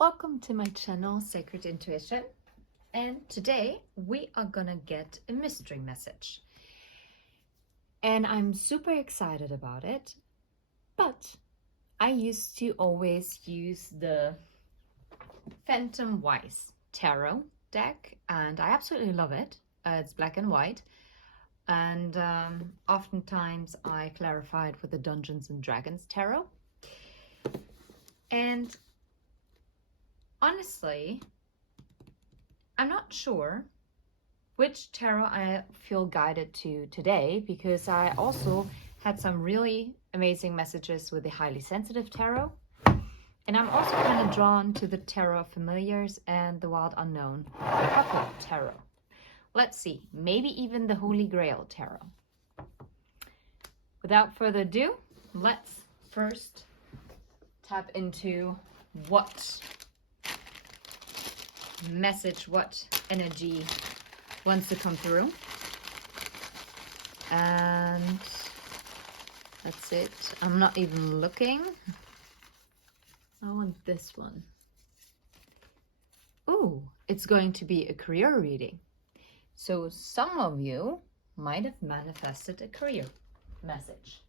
Welcome to my channel, Sacred Intuition, and today we are gonna get a mystery message. And I'm super excited about it, but I used to always use the Phantom Wise Tarot deck, and I absolutely love it. It's black and white, and oftentimes I clarify it with the Dungeons and Dragons Tarot. And honestly, I'm not sure which tarot I feel guided to today, because I also had some really amazing messages with the highly sensitive tarot. And I'm also kind of drawn to the tarot of familiars and the wild unknown couple tarot. Let's see, maybe even the Holy Grail tarot. Without further ado, let's first tap into what message, what energy wants to come through. And that's it. I'm not even looking. I want this one. Ooh, it's going to be a career reading. So some of you might have manifested a career message.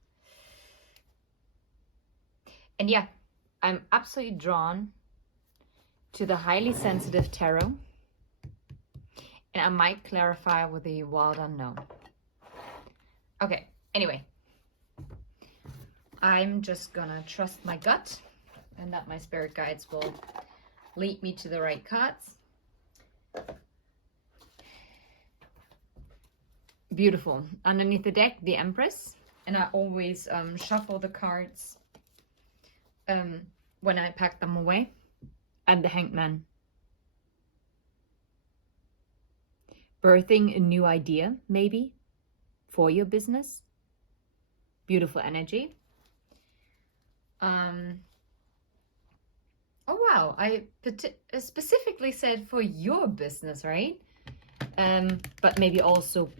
And yeah, I'm absolutely drawn to the highly sensitive tarot, and I might clarify with the wild unknown. Okay, anyway, I'm just gonna trust my gut and that my spirit guides will lead me to the right cards. Beautiful. Underneath the deck, the Empress, and I always shuffle the cards when I pack them away. And the Hangman. Birthing a new idea, maybe, for your business. Beautiful energy. Oh wow, I specifically said for your business, right? But maybe also,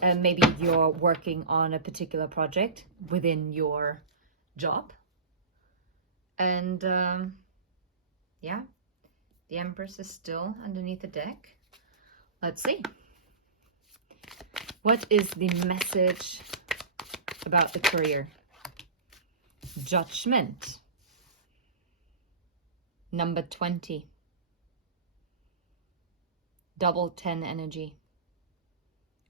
maybe you're working on a particular project within your job. And yeah, the Empress is still underneath the deck. Let's see. What is the message about the career? Judgment. Number 20. Double 10 energy.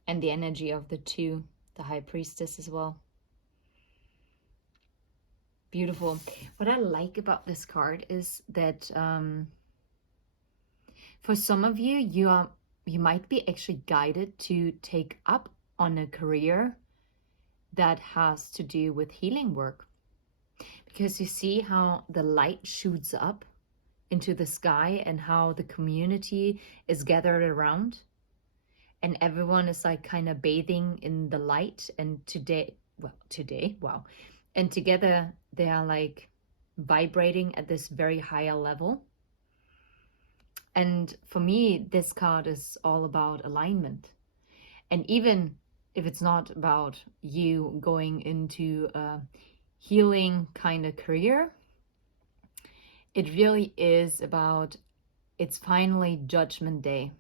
And the energy of the 2, the High Priestess as well. Beautiful. What I like about this card is that for some of you, you might be actually guided to take up on a career that has to do with healing work. Because you see how the light shoots up into the sky and how the community is gathered around. And everyone is like kind of bathing in the light. And today, wow. And together they are like vibrating at this very higher level. And for me, this card is all about alignment. And even if it's not about you going into a healing kind of career, it really is about, it's finally Judgment Day.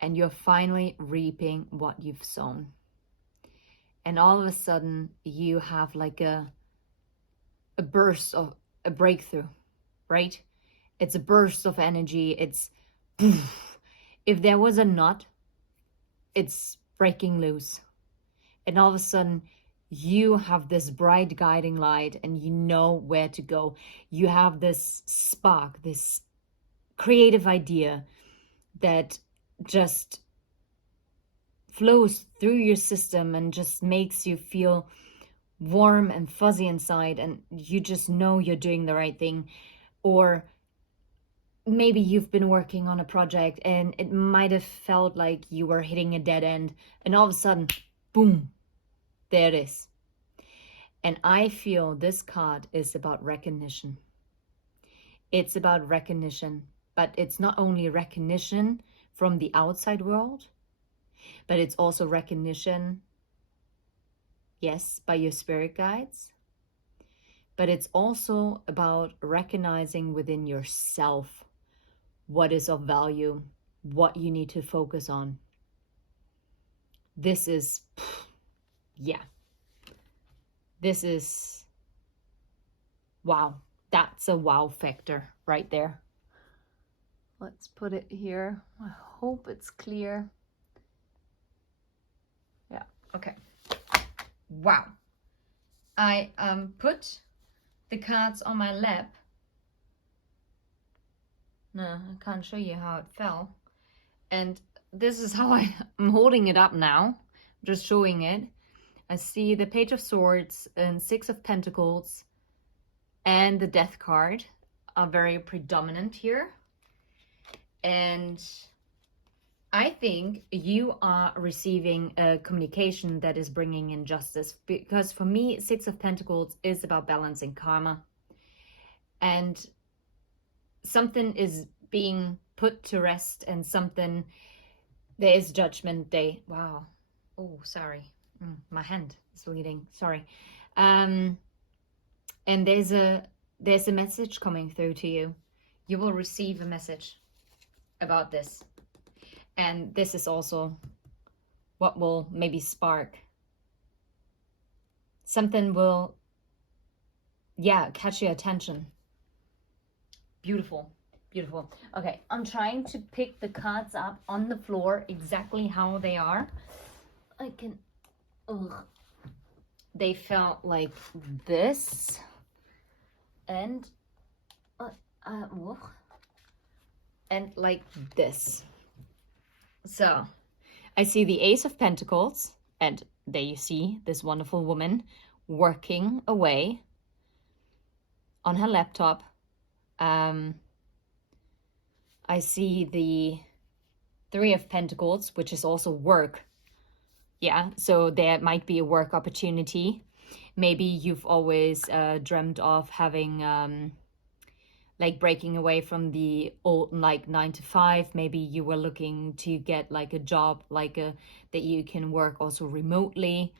And you're finally reaping what you've sown. And all of a sudden, you have like a burst of a breakthrough, right? It's a burst of energy. It's, if there was a knot, it's breaking loose. And all of a sudden, you have this bright guiding light and you know where to go. You have this spark, this creative idea that just flows through your system and just makes you feel warm and fuzzy inside, and you just know you're doing the right thing. Or maybe you've been working on a project and it might have felt like you were hitting a dead end, and all of a sudden, boom, there it is. And I feel this card is about recognition. It's about recognition, but it's not only recognition from the outside world, but it's also recognition, yes, by your spirit guides, but it's also about recognizing within yourself what is of value, what you need to focus on. This is, yeah, this is, wow. That's a wow factor right there. Let's put it here. I hope it's clear. Yeah, okay. Wow. I put the cards on my lap. No, I can't show you how it fell. And this is how I'm holding it up now. Just showing it. I see the Page of Swords and Six of Pentacles and the Death card are very predominant here. And I think you are receiving a communication that is bringing in justice, because for me, Six of Pentacles is about balancing karma, and something is being put to rest, and something, there is judgment day. Wow. Oh, sorry. My hand is bleeding. Sorry. And there's a message coming through to you. You will receive a message about this. And this is also what will maybe spark. Something will, yeah, catch your attention. Beautiful, beautiful. Okay, I'm trying to pick the cards up on the floor exactly how they are. I can, they felt like this. And, and like this. So, I see the Ace of Pentacles, and there you see this wonderful woman working away on her laptop. I see the Three of Pentacles, which is also work. Yeah, so there might be a work opportunity. Maybe you've always dreamt of having like breaking away from the old like 9 to 5. Maybe you were looking to get like a job like that you can work also remotely.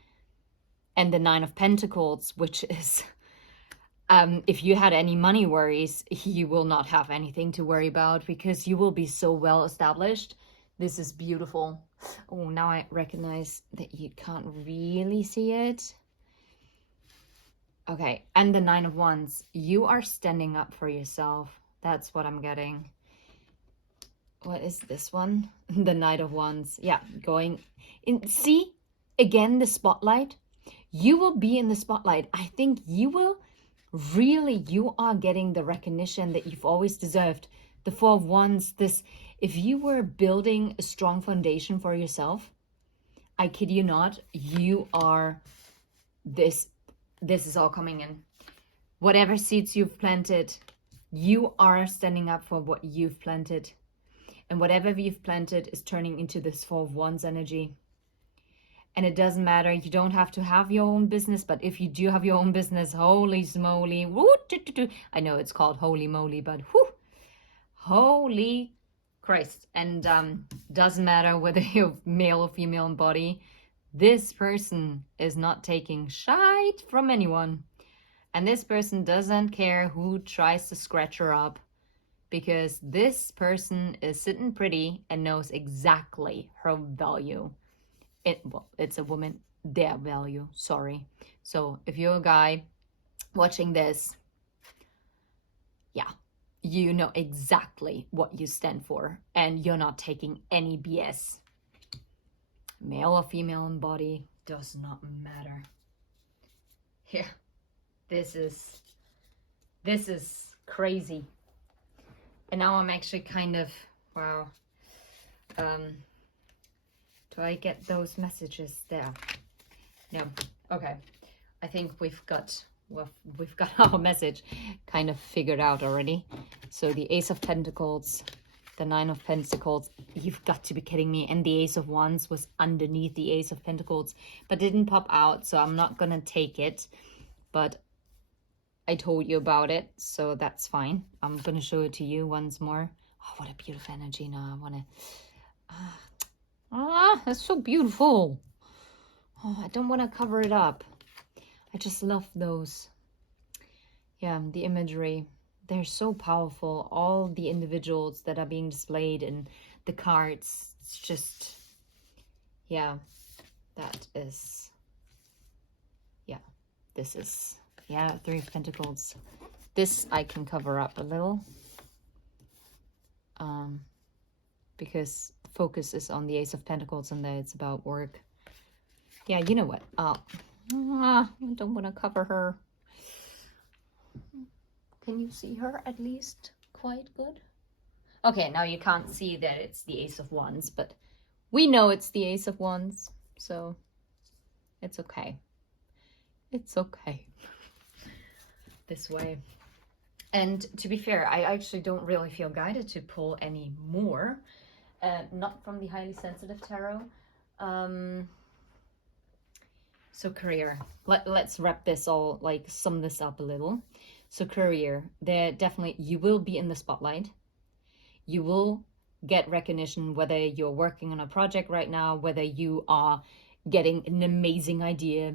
And the Nine of Pentacles, which is if you had any money worries, you will not have anything to worry about, because you will be so well established. This is beautiful. Oh, now I recognize that you can't really see it. Okay, and the Nine of Wands. You are standing up for yourself. That's what I'm getting. What is this one? The Knight of Wands. Yeah, going in. See, again, the spotlight. You will be in the spotlight. I think you will really, you are getting the recognition that you've always deserved. The Four of Wands, this, if you were building a strong foundation for yourself, I kid you not, you are this is all coming in. Whatever seeds you've planted, you are standing up for what you've planted. And whatever you've planted is turning into this Four of Wands energy. And it doesn't matter, you don't have to have your own business, but if you do have your own business, holy smoly, woo, I know it's called holy moly, but whoo, holy Christ. And doesn't matter whether you're male or female in body, this person is not taking shite from anyone. And this person doesn't care who tries to scratch her up, because this person is sitting pretty and knows exactly her value. It's a woman, their value, sorry. So if you're a guy watching this, yeah, you know exactly what you stand for, and you're not taking any BS. Male or female in body, does not matter. Here, this is crazy. And now I'm actually kind of, wow. Do I get those messages there? No. Okay. I think we've got our message kind of figured out already. So the Ace of Pentacles, the Nine of Pentacles, you've got to be kidding me. And the Ace of Wands was underneath the Ace of Pentacles, but didn't pop out, so I'm not gonna take it. But I told you about it, so that's fine. I'm gonna show it to you once more. Oh, what a beautiful energy. Now I wanna, that's so beautiful. Oh, I don't want to cover it up. I just love those. Yeah, the imagery, they're so powerful. All the individuals that are being displayed in the cards, it's just, yeah, that is, yeah, this is, yeah, Three of Pentacles. This I can cover up a little, because focus is on the Ace of Pentacles and then it's about work. Yeah, you know what? I don't want to cover her. Can you see her at least quite good? Okay, now you can't see that it's the Ace of Wands, but we know it's the Ace of Wands, so it's okay. It's okay. This way. And to be fair, I actually don't really feel guided to pull any more. Not from the Highly Sensitive Tarot. So career. Let's wrap this all, like sum this up a little. So career, there definitely, you will be in the spotlight. You will get recognition, whether you're working on a project right now, whether you are getting an amazing idea,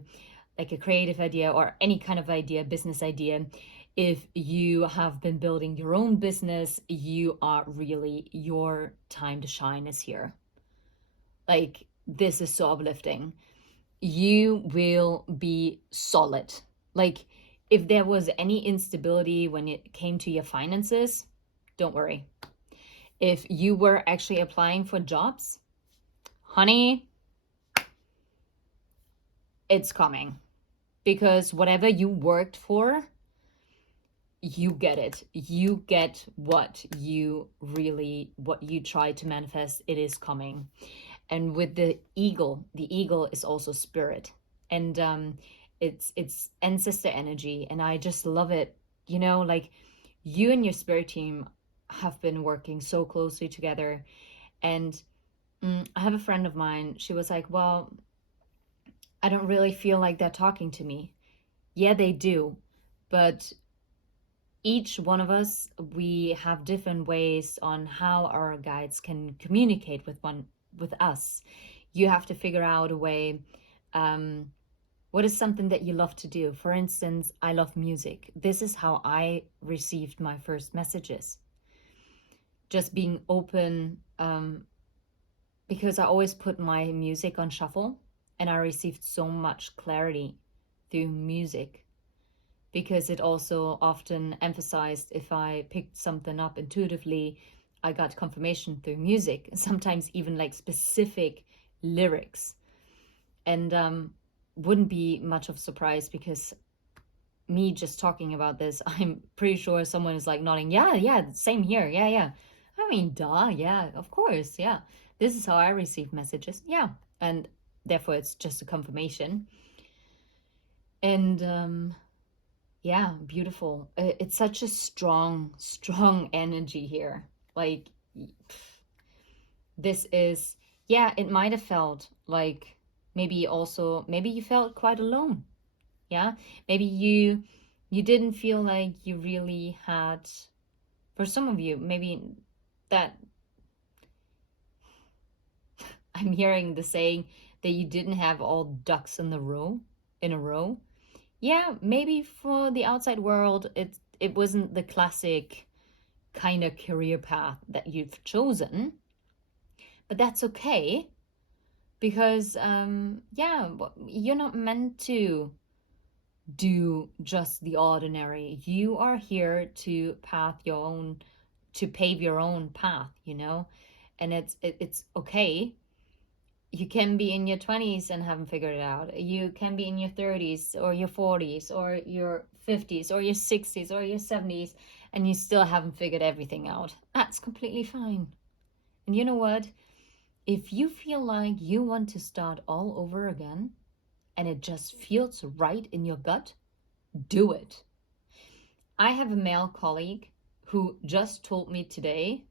like a creative idea or any kind of idea, business idea. If you have been building your own business, you are really, your time to shine is here. Like, this is so uplifting. You will be solid. Like, if there was any instability when it came to your finances, don't worry. If you were actually applying for jobs, honey, it's coming. Because whatever you worked for, you get it. You get what you try to manifest. It is coming. And with the eagle is also spirit. And it's ancestor energy. And I just love it. You know, like, you and your spirit team have been working so closely together. And I have a friend of mine. She was like, well, I don't really feel like they're talking to me. Yeah, they do. But each one of us, we have different ways on how our guides can communicate with us. You have to figure out a way. What is something that you love to do? For instance, I love music. This is how I received my first messages. Just being open, because I always put my music on shuffle, and I received so much clarity through music, because it also often emphasized if I picked something up intuitively, I got confirmation through music, sometimes even like specific lyrics. And wouldn't be much of a surprise, because me just talking about this, I'm pretty sure someone is like nodding, yeah, same here, yeah. I mean, duh, yeah, of course, yeah. This is how I receive messages, yeah. And therefore it's just a confirmation. And yeah, beautiful. It's such a strong energy here. Like, this is, yeah, it might have felt like, maybe you felt quite alone. Yeah, maybe you didn't feel like you really had, for some of you, maybe that, I'm hearing the saying that you didn't have all ducks in a row. Yeah, maybe for the outside world, it wasn't the classic kind of career path that you've chosen, but that's okay, because yeah, you're not meant to do just the ordinary. You are here to pave your own path, you know. And it's okay. You can be in your 20s and haven't figured it out. You can be in your 30s or your 40s or your 50s or your 60s or your 70s, and you still haven't figured everything out. That's completely fine. And you know what? If you feel like you want to start all over again and it just feels right in your gut, do it. I have a male colleague who just told me today,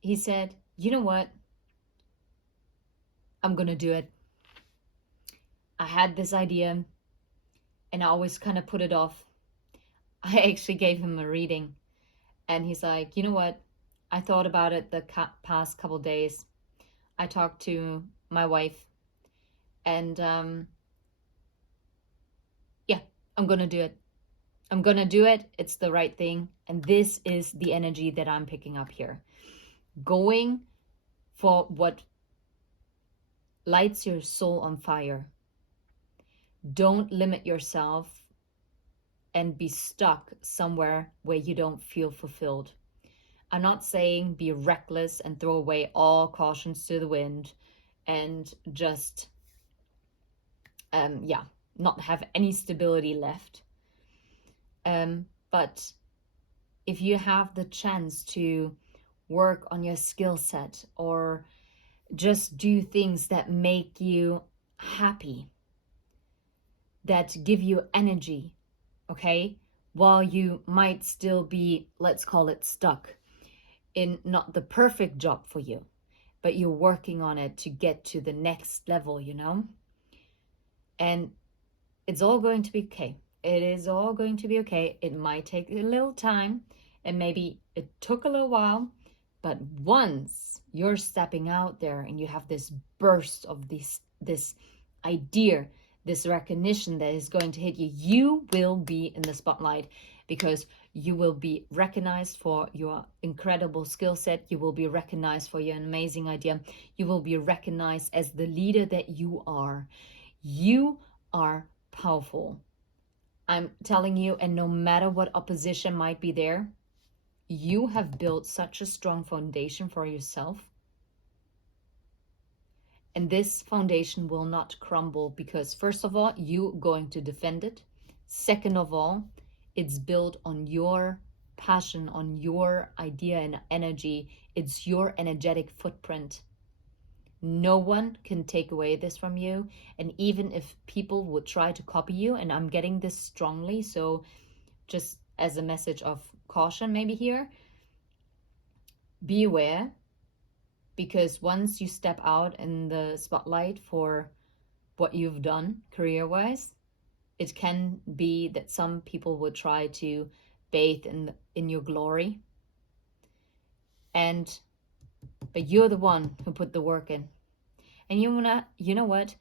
he said, you know what? I'm going to do it. I had this idea and I always kind of put it off. I actually gave him a reading and he's like, you know what? I thought about it the past couple days. I talked to my wife and yeah, I'm going to do it. I'm gonna do it. It's the right thing. And this is the energy that I'm picking up here. Going for what lights your soul on fire. Don't limit yourself and be stuck somewhere where you don't feel fulfilled. I'm not saying be reckless and throw away all cautions to the wind and just, not have any stability left. But if you have the chance to work on your skill set or just do things that make you happy, that give you energy, okay? While you might still be, let's call it, stuck in not the perfect job for you, but you're working on it to get to the next level, And it's all going to be okay. It is all going to be okay. It might take a little time, and maybe it took a little while, but once you're stepping out there and you have this burst of this idea, this recognition that is going to hit you, you will be in the spotlight because you will be recognized for your incredible skill set. You will be recognized for your amazing idea. You will be recognized as the leader that you are. You are powerful. I'm telling you, and no matter what opposition might be there, you have built such a strong foundation for yourself. And this foundation will not crumble because, first of all, you're going to defend it. Second of all, it's built on your passion, on your idea and energy. It's your energetic footprint. No one can take away this from you. And even if people would try to copy you, and I'm getting this strongly, so just as a message of caution maybe here, be aware, because once you step out in the spotlight for what you've done career-wise, it can be that some people would try to bathe in your glory. But you're the one who put the work in. And you know what?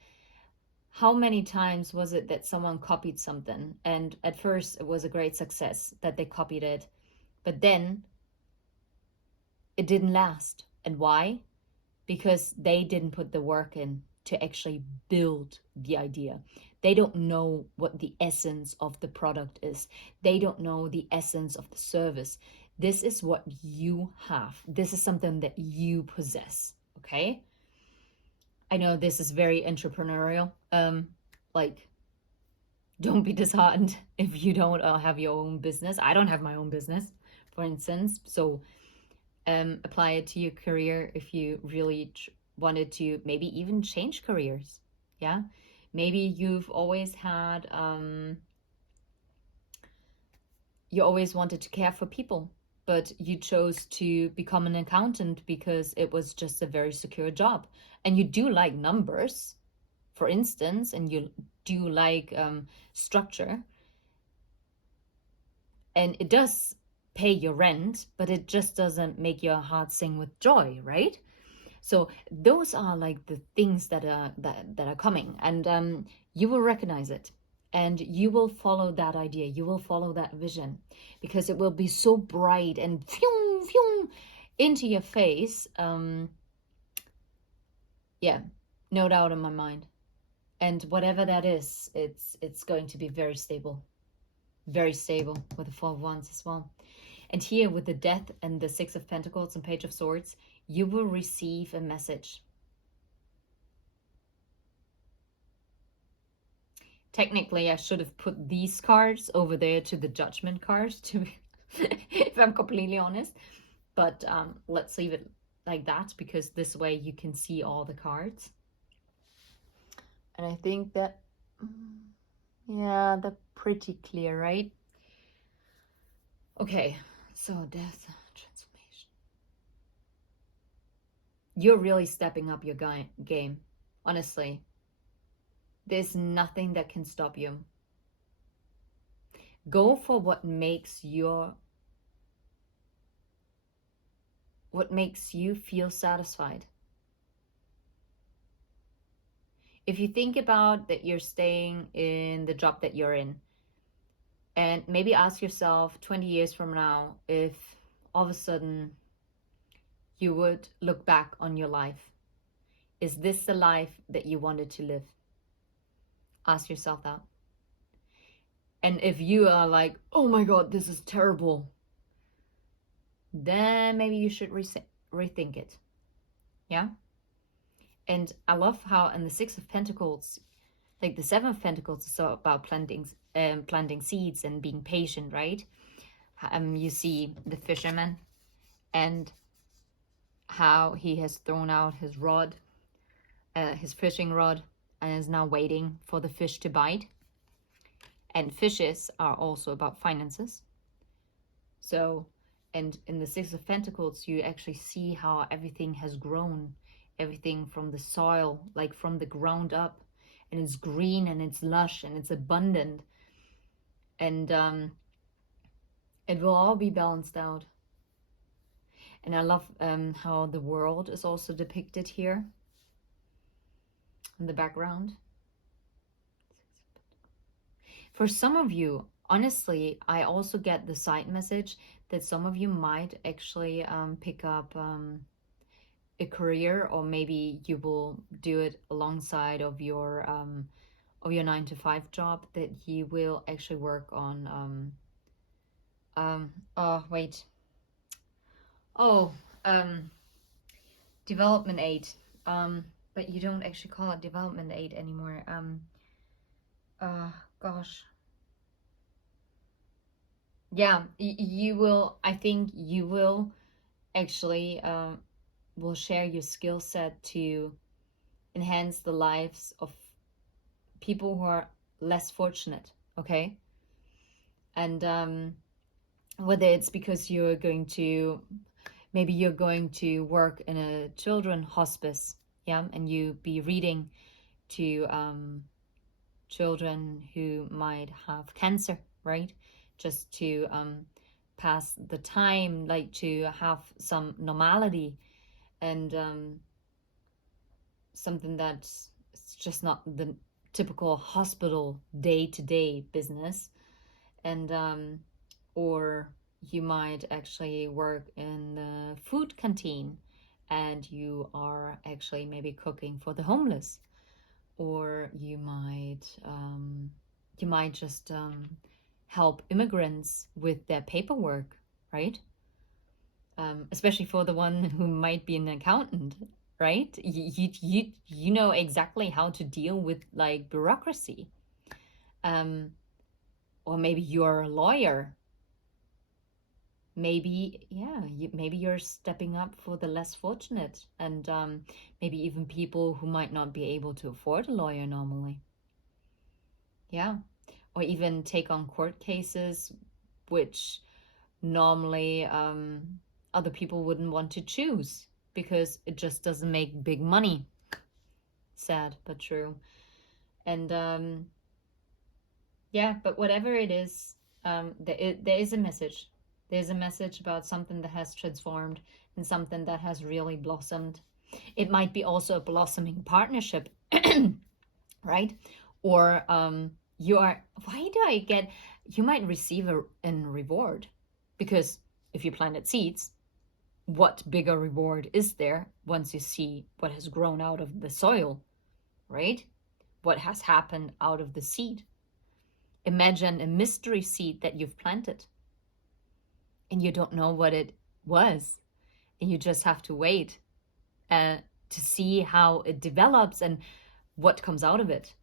How many times was it that someone copied something and at first it was a great success that they copied it, but then it didn't last. And why? Because they didn't put the work in to actually build the idea. They don't know what the essence of the product is. They don't know the essence of the service. This is what you have. This is something that you possess, okay? I know this is very entrepreneurial. Don't be disheartened if you don't have your own business. I don't have my own business, for instance. So apply it to your career if you really wanted to maybe even change careers. Yeah, maybe you've always had you always wanted to care for people, but you chose to become an accountant because it was just a very secure job, and you do like numbers, for instance, and you do like structure, and it does pay your rent, but it just doesn't make your heart sing with joy, right? So those are like the things that are coming, and you will recognize it, and you will follow that idea. You will follow that vision, because it will be so bright and phew, phew, into your face. Yeah, no doubt in my mind. And whatever that is, it's going to be very stable with the Four of Wands as well. And here with the Death and the Six of Pentacles and Page of Swords, you will receive a message. Technically, I should have put these cards over there to the Judgment cards, if I'm completely honest. But let's leave it like that, because this way you can see all the cards. And I think that, yeah, they're pretty clear, right? Okay, so death, transformation. You're really stepping up your game, honestly. There's nothing that can stop you. Go for what makes you feel satisfied. If you think about that you're staying in the job that you're in, And maybe ask yourself 20 years from now if all of a sudden you would look back on your life. Is this the life that you wanted to live? Ask yourself that. And if you are like, oh my God, this is terrible, then maybe you should rethink it. Yeah? And I love how in the Six of Pentacles, like the Seven of Pentacles is about planting seeds and being patient, right? You see the fisherman and how he has thrown out his rod, his fishing rod, and is now waiting for the fish to bite. And fishes are also about finances. So, and in the Six of Pentacles, you actually see how everything has grown, everything from the soil, like from the ground up, and it's green and it's lush and it's abundant. And it will all be balanced out. And I love how the world is also depicted here in the background. For some of you, honestly, I also get the side message that some of you might actually pick up a career, or maybe you will do it alongside of your 9-to-5 job, that you will actually work on development aid, but you don't actually call it development aid anymore. Gosh. Yeah, you will, I think you will actually will share your skill set to enhance the lives of people who are less fortunate, okay? And whether it's because maybe you're going to work in a children hospice, yeah, and you be reading to children who might have cancer, right? Just to pass the time, like to have some normality, and something that's just not the typical hospital day-to-day business. And or you might actually work in the food canteen and you are actually maybe cooking for the homeless, or you might just help immigrants with their paperwork, right? Especially for the one who might be an accountant, right? You know exactly how to deal with like bureaucracy. Or maybe you're a lawyer. Maybe, yeah, maybe you're stepping up for the less fortunate, and maybe even people who might not be able to afford a lawyer normally. Yeah. Or even take on court cases which normally other people wouldn't want to choose because it just doesn't make big money. Sad but true. And yeah, but whatever it is, there is a message. There's a message about something that has transformed and something that has really blossomed. It might be also a blossoming partnership, right? Or you might receive a reward, because if you planted seeds, what bigger reward is there once you see what has grown out of the soil, right? What has happened out of the seed. Imagine a mystery seed that you've planted and you don't know what it was, and you just have to wait to see how it develops and what comes out of it.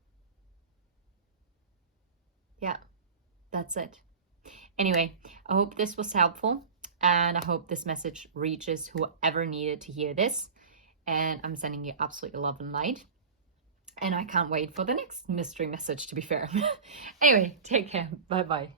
Yeah, that's it. Anyway, I hope this was helpful, and I hope this message reaches whoever needed to hear this. And I'm sending you absolutely love and light. And I can't wait for the next mystery message, to be fair. Anyway, take care. Bye-bye.